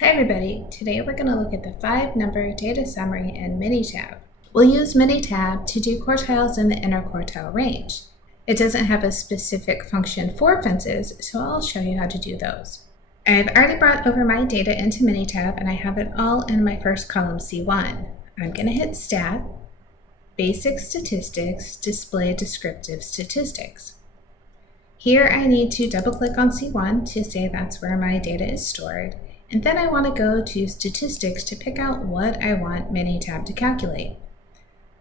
Hi everybody, today we're going to look at the 5-number data summary in Minitab. We'll use Minitab to do quartiles in the inner quartile range. It doesn't have a specific function for fences, so I'll show you how to do those. I've already brought over my data into Minitab and I have it all in my first column C1. I'm going to hit Stat, Basic Statistics, Display Descriptive Statistics. Here I need to double click on C1 to say that's where my data is stored. And then I want to go to Statistics to pick out what I want Minitab to calculate.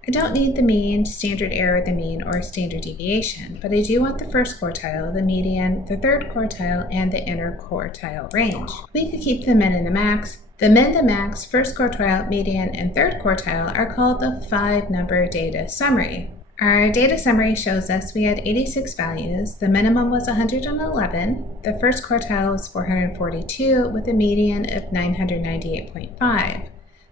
I don't need the mean, standard error, the mean, or standard deviation, but I do want the first quartile, the median, the third quartile, and the inner quartile range. We could keep the min and the max. The min, the max, first quartile, median, and third quartile are called the 5-number data summary. Our data summary shows us we had 86 values, the minimum was 111, the first quartile was 442 with a median of 998.5.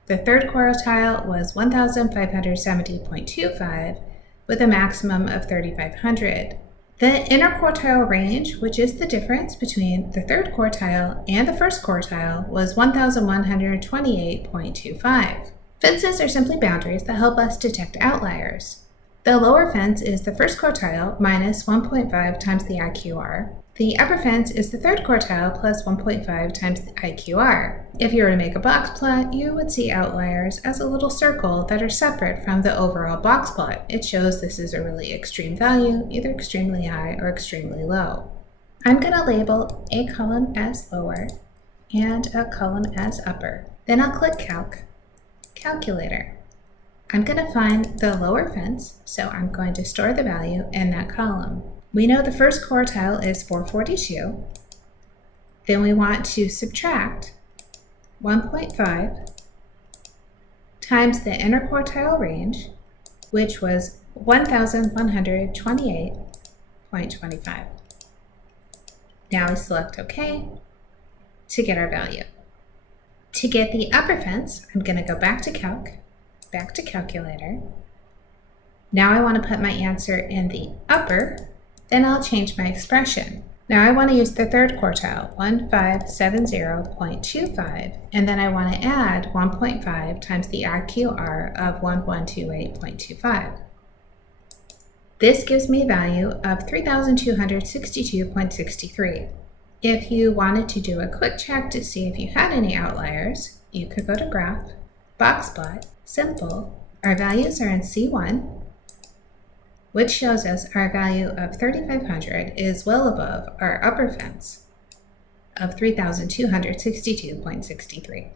The third quartile was 1,570.25 with a maximum of 3,500. The inner quartile range, which is the difference between the third quartile and the first quartile, was 1,128.25. Fences are simply boundaries that help us detect outliers. The lower fence is the first quartile minus 1.5 times the IQR. The upper fence is the third quartile plus 1.5 times the IQR. If you were to make a box plot, you would see outliers as a little circle that are separate from the overall box plot. It shows this is a really extreme value, either extremely high or extremely low. I'm going to label a column as lower and a column as upper. Then I'll click Calc, Calculator. I'm going to find the lower fence, so I'm going to store the value in that column. We know the first quartile is 442. Then we want to subtract 1.5 times the inner quartile range, which was 1,128.25. Now we select OK to get our value. To get the upper fence, I'm going to go back to Calc, back to Calculator. Now I want to put my answer in the upper, then I'll change my expression. Now I want to use the third quartile, 1570.25, and then I want to add 1.5 times the IQR of 1128.25. This gives me a value of 3,262.63. If you wanted to do a quick check to see if you had any outliers, you could go to Graph, Boxplot, Simple. Our values are in C1, which shows us our value of 3,500 is well above our upper fence of 3,262.63.